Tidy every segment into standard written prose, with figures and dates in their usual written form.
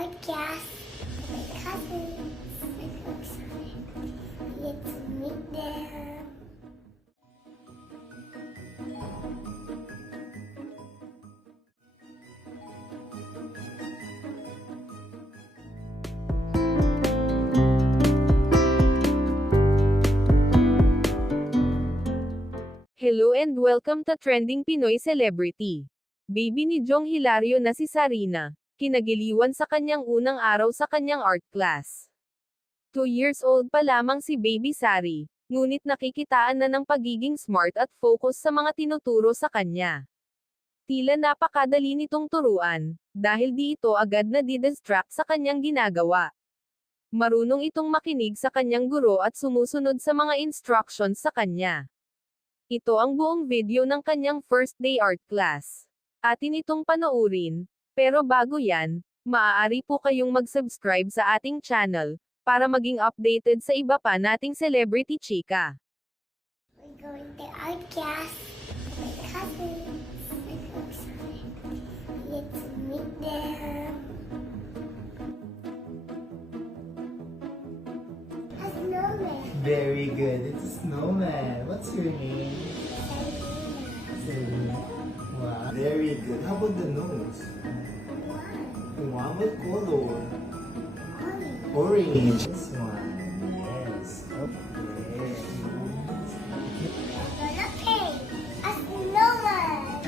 art class with my cousins. I'm so excited to meet them. Hello and welcome to Trending Pinoy Celebrity. Baby ni Jong Hilario na si Sarina, kinagiliwan sa kanyang unang araw sa kanyang art class. 2 years old pa lamang si Baby Sari, ngunit nakikitaan na ng pagiging smart at focus sa mga tinuturo sa kanya. Tila napakadali nitong turuan, dahil di ito agad na didistract sa kanyang ginagawa. Marunong itong makinig sa kanyang guro at sumusunod sa mga instructions sa kanya. Ito ang buong video ng kanyang first day art class. Atin itong panoorin, pero bago yan, maaari po kayong mag-subscribe sa ating channel, para maging updated sa iba pa nating celebrity chika. We're going to art class with my cousins. I'm so excited to meet them. A snowman. Very good. It's a snowman. What's your name? Selena. Wow. Very good. How about the nose? Wow, what color? Orange. This one. Yes. Okay. Gonna paint a snowman.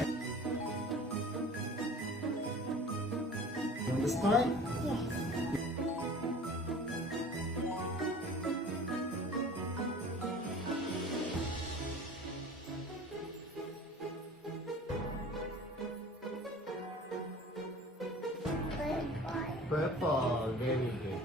Want to start? Yes. Purple. Very good.